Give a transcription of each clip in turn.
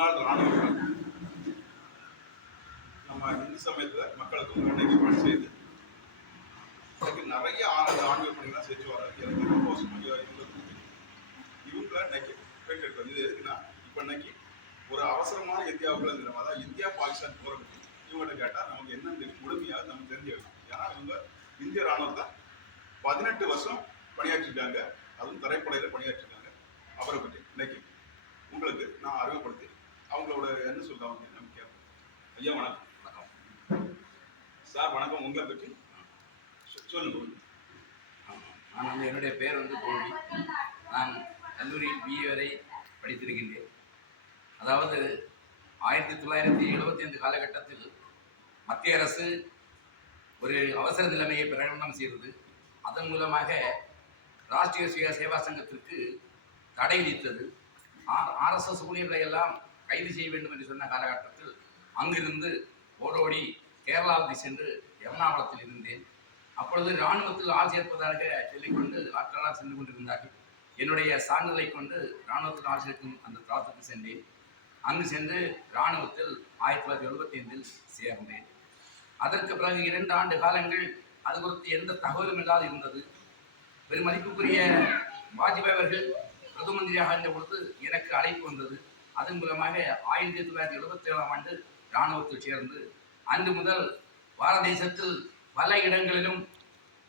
முன்னாள் ராணுவ நம்ம இந்து சமயத்தில் மக்களுக்கு அன்னைக்கு பணி செய்து அதுக்கு நிறைய ஆன்மீக பணிகள்லாம் செஞ்சு வராது. எனக்கு ரொம்ப இவங்கள இன்னைக்கு பெற்றெடுக்கும். இது எதுக்குன்னா இப்போ இன்னைக்கு ஒரு அவசரமான இந்தியாவுக்குள்ள இருந்துடும். அதாவது இந்தியா பாகிஸ்தான் போகிறது இவங்கள்ட்ட கேட்டால் நமக்கு என்னன்னு முழுமையாக நமக்கு தெரிஞ்சு வைக்கும். ஏன்னா இவங்க இந்திய ராணுவத்தை 18 வருஷம் பணியாற்றிருக்காங்க, அதுவும் தரைப்படையில் பணியாற்றிருக்காங்க. அவரை பற்றி இன்னைக்கு உங்களுக்கு நான் அறிமுகப்படுத்தி அவங்களோட என்ன சொல்றாங்க நம்ம கேட்போம். ஐயா வணக்கம். வணக்கம் சார். வணக்கம். உங்களை பற்றி சொல்லுங்க. நான் என்னுடைய பேர் கோவி. நான் கல்லூரியில் பிஏ வரை படித்திருக்கின்றேன். அதாவது 1975 காலகட்டத்தில் மத்திய அரசு ஒரு அவசர நிலைமையை பிரகடனம் செய்தது. அதன் மூலமாக ராஷ்டிரிய சுய சேவா சங்கத்திற்கு தடை விதித்தது. ஆர்எஸ்எஸ் ஊழியர்களை எல்லாம் கைது செய்ய வேண்டும் என்று சொன்ன காலகட்டத்தில் அங்கிருந்து ஓடோடி கேரளாவுக்கு சென்று எர்ணாகுளத்தில் இருந்தேன். அப்பொழுது இராணுவத்தில் ஆள் சேர்ப்பதாக சொல்லிக்கொண்டு ஆட்களால் சென்று கொண்டிருந்தார்கள். என்னுடைய சான்றிதழை கொண்டு இராணுவத்தில் ஆள் சேர்க்கும் அந்த தளத்துக்கு சென்றேன். அங்கு சென்று இராணுவத்தில் 1975 சேர்ந்தேன். அதற்கு பிறகு 2 ஆண்டு காலங்கள் அது குறித்து எந்த தகவலும் இல்லாது இருந்தது. பெருமதிப்புக்குரிய வாஜ்பாய் அவர்கள் பிரதம மந்திரியாக இருந்த பொழுது எனக்கு அழைப்பு வந்தது. அதன் மூலமாக 1977ஆம் ஆண்டு இராணுவத்தில் சேர்ந்து அன்று முதல் பாரத தேசத்தில் பல இடங்களிலும்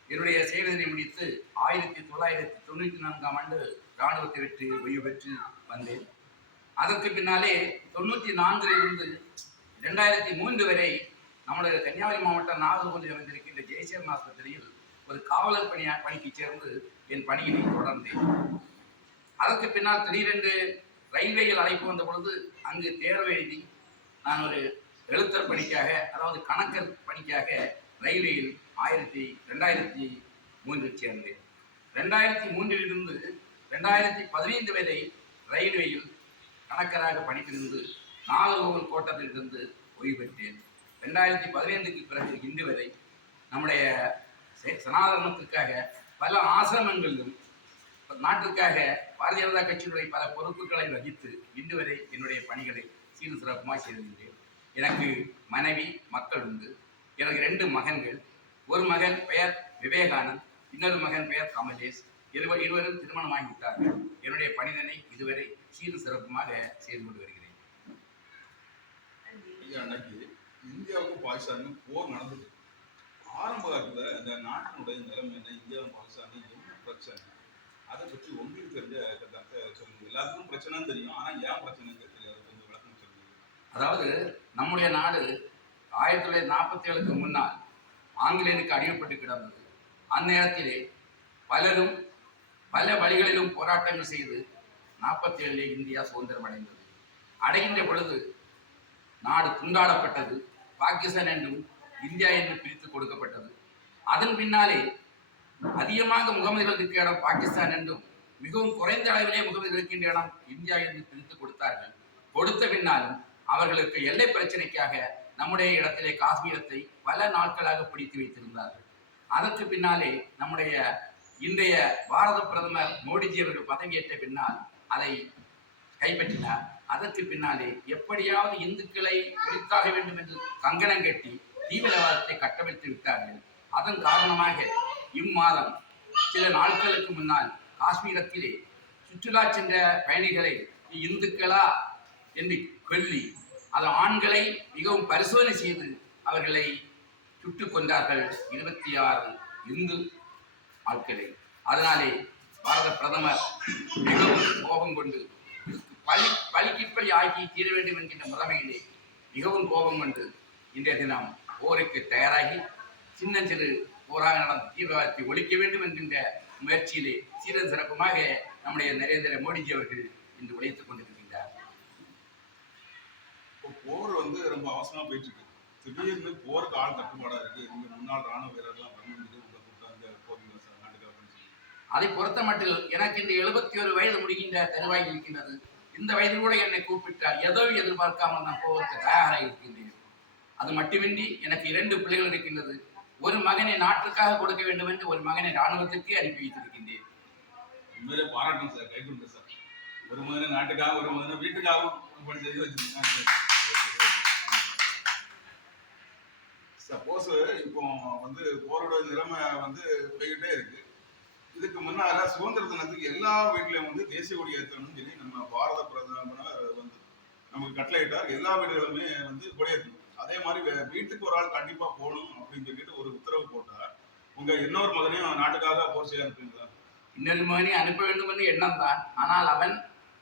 என்னுடைய சேவையை முடித்து 1994ஆம் ஆண்டு இராணுவத்தை விட்டு ஓய்வு பெற்று வந்தேன். அதற்கு பின்னாலே 94லிருந்து 2003 வரை நம்முடைய கன்னியாகுமரி மாவட்டம் நாகர்கோவில் அமைந்திருக்கின்ற ஜெயசேகரன் ஆஸ்பத்திரியில் ஒரு காவலர் பணிக்கு சேர்ந்து என் பணியினை தொடர்ந்தேன். அதற்கு பின்னால் திடீரென்று ரயில்வேயில் அழைப்பு வந்த பொழுது அங்கு தேர்வு எழுதி நான் ஒரு எழுத்தர் பணிக்காக, அதாவது கணக்கர் பணிக்காக ரயில்வேயில் 2003 சேர்ந்தேன். 2003லிருந்து 2015 வரை ரயில்வேயில் கணக்கராக பணிபுரிந்து நாகர்கோவில் கோட்டத்திலிருந்து ஓய்வு பெற்றேன். 2015க்கு பிறகு இன்று வரை நம்முடைய சனாதனத்திற்காக பல ஆசிரமங்களிலும் நாட்டிற்காக பாரதிய ஜனதா கட்சியினுடைய பல பொறுப்புகளை வகித்து இன்று வரை என்னுடைய பணிகளை சீர் சிறப்புமாக செய்திருந்தேன். எனக்கு மனைவி, மக்கள் உண்டு. எனக்கு 2 மகன்கள். ஒரு மகன் பெயர் விவேகானந்த், இன்னொரு மகன் பெயர் கமலேஷ். இருவரும் திருமணமாகிவிட்டார்கள். என்னுடைய பணிதனை இதுவரை சீர் சிறப்புமாக செய்து கொண்டு வருகிறேன். அன்னைக்கு இந்தியாவுக்கும் பாகிஸ்தானுக்கும் போர் நடந்தது. ஆரம்ப காலத்தில் இந்த நாட்டினுடைய நிலைமை என்ன, இந்தியாவும் பாகிஸ்தானும் என்ன பிரச்சனை, அதை பற்றி உங்களுக்கு தெரிஞ்ச கருத்தை சொல்லுங்க. எல்லாருக்கும் பிரச்சனைன்னு தெரியும், ஆனால் ஏன் பிரச்சனைன்னு தெரியாது, கொஞ்சம் விளக்கம் சொல்லுங்க. அதாவது நம்முடைய நாடு 1947க்கு முன்னால் ஆங்கிலேயனுக்கு அடிமைப்பட்டு கிடந்தது. அந்நேரத்திலே பலரும் பல வழிகளிலும் போராட்டங்கள் செய்து 47 இந்தியா சுதந்திரம் அடைந்தது. அடைகின்ற பொழுது நாடு துண்டாடப்பட்டது. பாகிஸ்தான் என்றும் இந்தியா என்று பிரித்து கொடுக்கப்பட்டது. அதன் பின்னாலே அதிகமாக முகமதிகள் இருக்க இடம் பாகிஸ்தான் என்றும் மிகவும் குறைந்த அளவிலே முகமதிகள் இருக்கின்ற இடம் இந்தியா என்று பிரித்து கொடுத்தார்கள். கொடுத்த பின்னாலும் அவர்களுக்கு எல்லை பிரச்சனைக்காக நம்முடைய இடத்திலே காஷ்மீரத்தை பல நாட்களாக பிடித்து வைத்திருந்தார்கள். அதற்கு பின்னாலே நம்முடைய இன்றைய பாரத பிரதமர் மோடிஜி அவர்கள் பதவியேற்ற பின்னால் அதை கைப்பற்றினார். அதற்கு பின்னாலே எப்படியாவது இந்துக்களை ஒழித்தாக வேண்டும் என்று கங்கணம் கட்டி தீவிரவாதத்தை கட்டமைத்து விட்டார்கள். அதன் காரணமாக இம்மாதம் சில நாட்களுக்கு முன்னால் காஷ்மீரத்திலே சுற்றுலா சென்ற பயணிகளை இந்துக்களா என்று கொல்லி அது ஆண்களை மிகவும் பரிசோதனை செய்து அவர்களை சுட்டுக் கொண்டார்கள். 26 இந்து ஆட்களை. அதனாலே பாரத பிரதமர் மிகவும் கோபம் கொண்டு பழிக்கிப்பழி ஆக்கி தீர வேண்டும் என்கின்ற முறைமையிலே மிகவும் கோபம் கொண்டு இன்றைய தினம் போருக்கு தயாராகி சின்ன சிறு போராக நடந்த தீவிரவாதத்தை ஒழிக்க வேண்டும் என்கின்ற முயற்சியிலே சீர சிறப்புமாக நம்முடைய நரேந்திர மோடிஜி அவர்கள் இன்று உழைத்துக் கொண்டிருக்கின்றார். போர் ரொம்ப அவசரமா போயிட்டு இருக்கு. திடீர்னு போருக்கு ஆள் தட்டுப்பாடா இருக்கு. இங்க முன்னாள் ராணுவ வீரர்லாம் அதை பொறுத்த மட்டில் எனக்கு இந்த 71 வயது முடிகின்ற தருவாயில் இருக்கின்றது. இந்த வயதில் கூட என்னை கூப்பிட்டால் ஏதோ எதிர்பார்க்காமல் நான் போவதற்கு தயாராக இருக்கின்றேன். அது மட்டுமின்றி எனக்கு 2 பிள்ளைகள் இருக்கின்றது. ஒரு மகனை நாட்டுக்காக கொடுக்க வேண்டும் என்று ஒரு மகனை ராணுவத்திற்கே அனுப்பி வைத்திருக்கின்றேன். பாராட்டும் சார், கைக்குண்டு சார். ஒரு மகனை நாட்டுக்காக, ஒரு மகனை வீட்டுக்காகவும் இப்ப செய்து வச்சிருக்கீங்க. சப்போஸ் இப்போ வந்து போரோட நிலைமை வந்து போய்கிட்டே இருக்கு. இதுக்கு முன்னால சுதந்திர தினத்துக்கு எல்லா வீட்லயும் வந்து தேசிய கொடி ஏற்றணும்னு சொல்லி நம்ம பாரத பிரதமர் வந்து நமக்கு கட்டளையிட்டார். எல்லா வீடுகளுமே வந்து கொடியேற்றணும். அதே மாதிரி வீட்டுக்கு ஒரு ஆள் கண்டிப்பா போகணும் அப்படின்னு சொல்லிட்டு ஒரு உத்தரவு போட்டா உங்க இன்னொரு மகனையும் நாட்டுக்காக போர் செய்ய அனுப்புவீங்களா? இன்னொரு மகனை அனுப்ப வேண்டும் என்று எண்ணம் தான். ஆனால் அவன்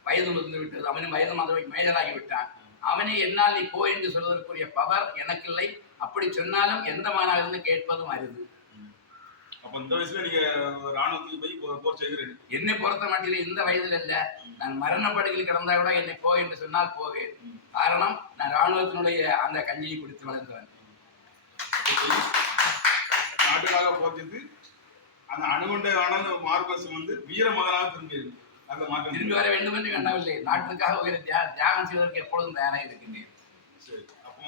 வயது முதிர்ந்து விட்டது. அவன் வயது மேஜராகி விட்டான். அவனை என்னால் நீ போ என்று சொல்வதற்குரிய பவர் எனக்கு இல்லை. அப்படி சொன்னாலும் எந்த மகனாக இருந்து கேட்பதும் அரிது. அப்ப இந்த வயசுல நீங்க ராணுவத்துக்கு போய் போர் செய்கிறீங்க? என்னை பொறுத்த மாட்டில இந்த வயதில் இல்ல, நான் மரணப்படுகையில் கிடந்தா கூட என்னை போ என்று சொன்னால் போவேன். காரணம், நான் ராணுவத்தினுடைய அந்த கஞ்சியை குடித்து வளர்ந்தவன். நாட்டுக்காக போர்த்திட்டு அந்த அணுகுண்ட ஆனாலும் மார்பஸ் வந்து வீர மகனாக திரும்பி வர வேண்டும் என்று எண்ணவில்லை. நாட்டுக்காக உயிரை தியாகம் செய்வதற்கு எப்பொழுதும் தயாராக இருக்கின்றேன். சரி, அப்போ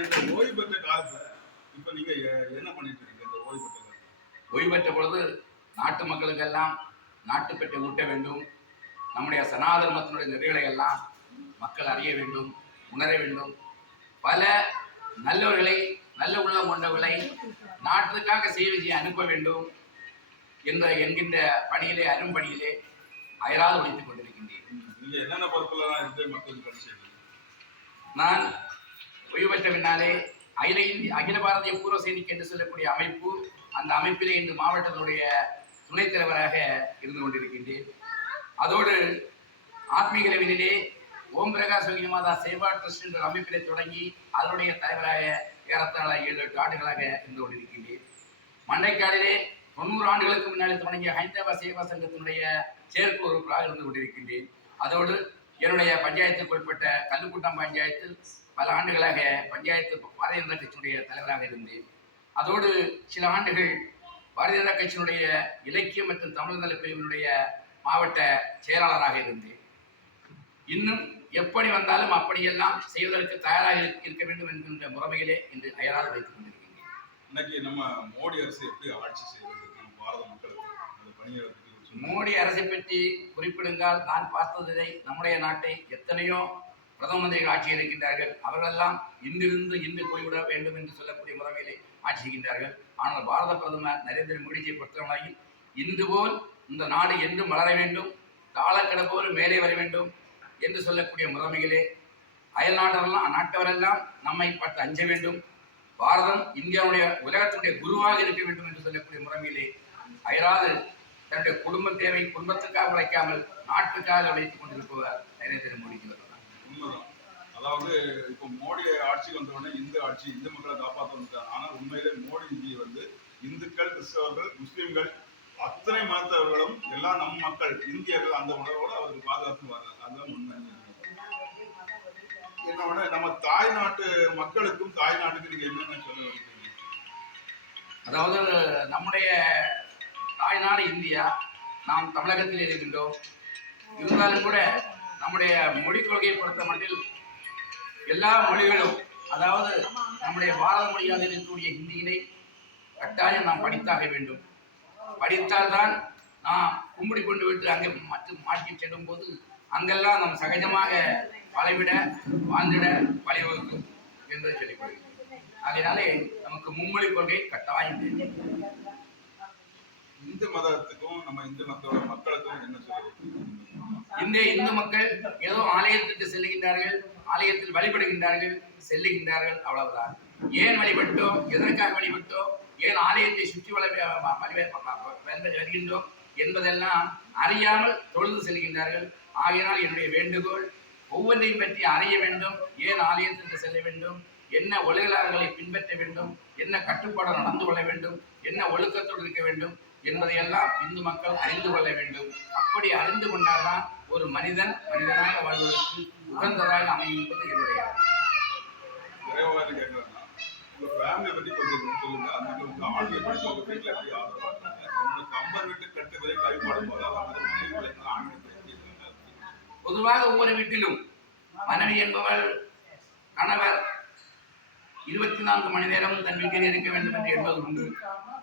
இந்த ஓய்வு பெற்ற காலத்துல இப்ப நீங்க என்ன பண்ணிட்டு இருக்கீங்க? இந்த ஓய்வு பெற்ற காலத்துல ஓய்வு பெற்ற பொழுது நாட்டு மக்களுக்கெல்லாம் நாட்டுப்பற்றை ஊட்ட வேண்டும். நம்முடைய சனாதனத்தினுடைய நெறிகளை எல்லாம் மக்கள் அறிய வேண்டும், உணர வேண்டும். பல நல்லவர்களை, நல்ல உள்ளம் கொண்டவர்களை நாட்டுக்காக சேவை செய்ய அனுப்ப வேண்டும் என்கின்ற பணியிலே, அரும்பணியிலே அயராது உழைத்துக் கொண்டிருக்கின்றேன். நீங்க என்னென்ன பொறுப்புலாம் இருந்து மக்களுக்கு பணி செய்வீங்க? நான் ஓய்வு பெற்ற பின்னாலே அகில பாரதிய பூர்வ சைனிக் என்று சொல்லக்கூடிய அமைப்பு, அந்த அமைப்பிலே இன்று மாவட்டத்தினுடைய துணைத் தலைவராக இருந்து கொண்டிருக்கின்றேன். அதோடு ஆத்மீக அளவிலே ஓம் பிரகாஷ் மாதா சேவா ட்ரஸ்ட் என்ற அமைப்பிலே தொடங்கி அதனுடைய தலைவராக ஏறத்தாழ 7-8 ஆண்டுகளாக இருந்து கொண்டிருக்கின்றேன். மண்டைக்காலிலே 90 ஆண்டுகளுக்கு முன்னாலே தொடங்கிய ஹைந்தவ சேவா சங்கத்தினுடைய செயற்குழு உறுப்பினராக இருந்து கொண்டிருக்கின்றேன். அதோடு என்னுடைய பஞ்சாயத்துக்கு உட்பட்ட கல்லுக்கூட்டம் பஞ்சாயத்தில் பல ஆண்டுகளாக பஞ்சாயத்து பாரதிய ஜனதா கட்சியினுடைய தலைவராக இருந்தேன். அதோடு சில ஆண்டுகள் பாரதிய ஜனதா கட்சியினுடைய இலக்கியம் மற்றும் தமிழ் நல பிரிவினுடைய மாவட்ட செயலாளராக இருந்தேன். இன்னும் எப்படி வந்தாலும் அப்படியெல்லாம் செய்வதற்கு தயாராக இருக்க வேண்டும் என்கின்ற முறைமையிலே இன்று அயராது வைத்துக் கொண்டிருக்கின்றேன். இன்னைக்கு நம்ம மோடி அரசு எப்படி ஆட்சி செய்வது நம்ம பாரத மக்களுக்கு அந்த பணியை மோடி அரசை பற்றி குறிப்பிடுங்கள். நான் பார்த்ததை நம்முடைய நாட்டை எத்தனையோ பிரதம மந்திரிகள் ஆட்சி இருக்கின்றார்கள். அவர்களெல்லாம் இன்று போய்விட வேண்டும் என்று சொல்லக்கூடிய முறைமையிலே ஆட்சி செய்கின்றார்கள். ஆனால் பாரத பிரதமர் நரேந்திர மோடிஜியை பொறுத்தவரையில் இன்று போல் இந்த நாடு என்றும் வளர வேண்டும், தாளக்கிடப்போல் மேலே வர வேண்டும் என்று சொல்லக்கூடிய முறைமையிலே அயல் நாட்டவரெல்லாம் நம்மை பார்த்து அஞ்ச வேண்டும். பாரதம் இந்தியாவுடைய உலகத்தினுடைய குருவாக இருக்க வேண்டும் என்று சொல்லக்கூடிய முறைமையிலே அயராது தன்னுடைய குடும்ப தேவை, குடும்பத்துக்காக உழைக்காமல் நாட்டுக்காக உழைத்துக் கொண்டிருப்பவர் நரேந்திர மோடிஜி அவர்கள். உண்மைதான். அதாவது இப்போ மோடி ஆட்சி வந்தவுடனே இந்து மக்களை காப்பாற்ற வந்துட்டாங்க. ஆனால் உண்மையிலே மோடிஜி வந்து இந்துக்கள், கிறிஸ்தவர்கள், முஸ்லீம்கள் அத்தனை மதத்தவர்களும் எல்லாம் நம் மக்கள் இந்தியர்கள் அந்த உணர்வோடு அவருக்கு பாதுகாத்து வர்றாங்க. அதுதான் உண்மை. என்னோட நம்ம தாய்நாட்டு மக்களுக்கும் தாய்நாட்டுக்கு நீங்க என்னென்ன சொல்ல வரீங்க? அதாவது நம்முடைய தாய்நாடு இந்தியா, நாம் தமிழகத்தில் இருக்கின்றோம். இருந்தாலும் கூட நம்முடைய மொழிக் கொள்கையை பொறுத்த மட்டில் எல்லா மொழிகளும், அதாவது நம்முடைய பாரத மொழியாக இருக்கக்கூடிய ஹிந்தியினை கட்டாயம் நாம் படித்தாக வேண்டும். படித்தால்தான் நாம் கும்பிடி கொண்டு விட்டு அங்கே மாற்றி செல்லும் போது அங்கெல்லாம் நாம் சகஜமாக வளைவிட வாழ்ந்திட வழிவகுக்கும் என்று சொல்லிக்கொள்கிறேன். அதனாலே நமக்கு மும்மொழி கொள்கை கட்டாயம் வேண்டும். இந்து மதத்துக்கும் நம்ம இந்து மக்களுக்கும் என்ன சொல்லுவது? இந்திய இந்து மக்கள் ஏதோ ஆலயத்திற்கு செல்லுகின்றார்கள், ஆலயத்தில் வழிபடுகின்றார்கள், செல்லுகின்றார்கள், அவ்வளவுதான். ஏன் வழிபட்டோம், எதற்காக வழிபட்டோம், ஏன் ஆலயத்தை சுற்றி வருகின்றோம் என்பதெல்லாம் அறியாமல் தொழுது செல்கின்றார்கள். ஆகையினால் என்னுடைய வேண்டுகோள், ஒவ்வொன்றையும் பற்றி அறிய வேண்டும். ஏன் ஆலயத்திற்கு செல்ல வேண்டும், என்ன ஒழுகலாறுகளை பின்பற்ற வேண்டும், என்ன கட்டுப்பாடு நடந்து கொள்ள வேண்டும், என்ன ஒழுக்கத்தோடு இருக்க வேண்டும் என்பதையெல்லாம் இந்து மக்கள் அறிந்து கொள்ள வேண்டும். அப்படி அறிந்து கொண்டால்தான் ஒரு மனிதனாக வாழ்வதற்கு உகந்ததாக அமையும் என்பது என்னுடைய பற்றி கொஞ்சம் சொல்லுங்க. அந்த உங்க ஆண்கள் பற்றி உங்க வீட்டில் எப்படி ஆதரவாங்க? உங்களுக்கு கம்பர் வீட்டு கட்டுவதை கைப்பாடும் போது பொதுவாக ஒவ்வொரு வீட்டிலும் மனைவி என்பவள் கணவர் 24 மணி நேரமும் தன் வீட்டில் இருக்க வேண்டும் என்று என்பது உண்டு.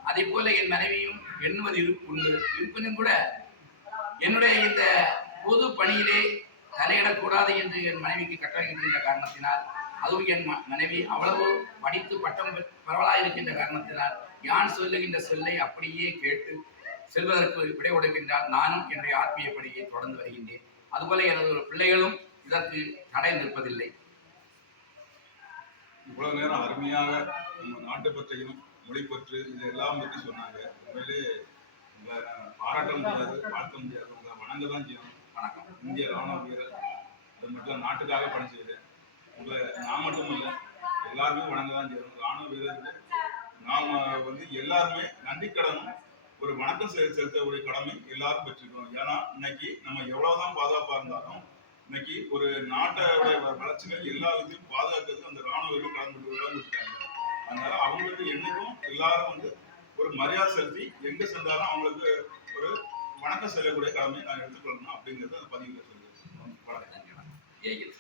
அதே போல என் மனைவியும் எண்ணுவது உண்டு. இருப்பினும் கூட என்னுடைய இந்த பொது பணியிலே தலையிடக்கூடாது என்று என் மனைவிக்கு கட்டளையிடுகின்ற காரணத்தினால், அதுவும் என் மனைவி அவ்வளவு படித்து பட்டம் பரவலாக இருக்கின்ற காரணத்தினால் யான் சொல்லுகின்ற சொல்லை அப்படியே கேட்டு செல்வதற்கு விடை கொடுக்கின்றால் நானும் என்னுடைய ஆத்மீய பணியை தொடர்ந்து வருகின்றேன். அதுபோல எனது பிள்ளைகளும் இதற்கு தடை நிற்பதில்லை. இவ்வளவு நேரம் அருமையாக நம்ம நாட்டு பற்றையும் மொழி பற்று இது எல்லாம் பற்றி சொன்னாங்க. உண்மையிலே உங்களை பாராட்ட முடியாது, வாழ்த்த முடியாது, உங்களை வணங்க தான் செய்யணும். வணக்கம். இந்திய ராணுவ வீரர், அது மட்டும் நாட்டுக்காக பணி செய்யுது. உங்களை நான் மட்டும் இல்லை, எல்லாருமே வணங்க தான் செய்யணும். ராணுவ வீரருக்கு நாம் எல்லாருமே நன்றி கடனும் ஒரு வணக்கம் செலுத்தக்கூடிய கடமை எல்லாரும் பெற்றிருக்கோம். ஏன்னா இன்னைக்கு நம்ம எவ்வளவுதான் பாதுகாப்பா இருந்தாலும் இன்னைக்கு ஒரு நாட்டோட வளர்ச்சிகள் எல்லா விதத்தையும் பாதுகாக்கிறதுக்கு அந்த ராணுவ வீரர்கள் கலந்துட்டாங்க. அதனால அவங்களுக்கு என்னைக்கும் எல்லாரும் ஒரு மரியாதை செலுத்தி எங்க சென்றாலும் அவங்களுக்கு ஒரு வணக்கம் செல்லக்கூடிய கடமை நான் எடுத்துக்கொள்ளணும் அப்படிங்கிறது அந்த பதிவுல சொல்லுவேன். வணக்கம்.